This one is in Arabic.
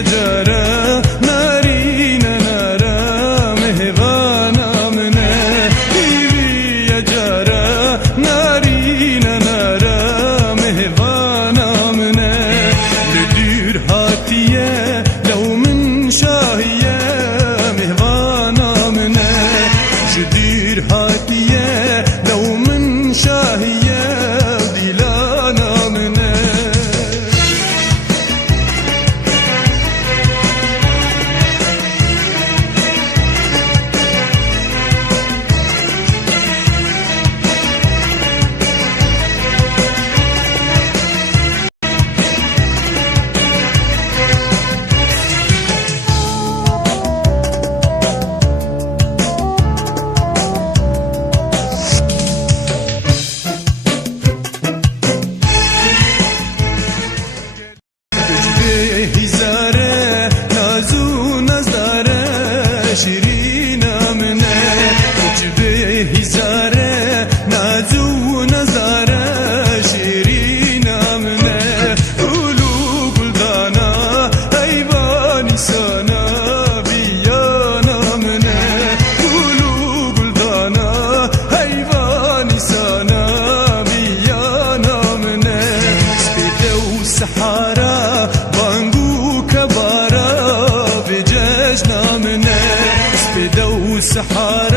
جارة نارينا نارا مهوانا منا إيوي يا جارة نارينا نارا مهوانا منا لدير هاتية لو من شاهية مهوانا منا جدير هاتية لو من شاهية ديلانا منا شيرينا منا وجبه هزاره نازو نزاره شيرينا منا قولوا قلدانا ايواني سانا بيانا منا قولوا قلدانا ايواني سانا بيانا منا سبيده وسحارة بانقو كبارة بججنا منا بدو سحار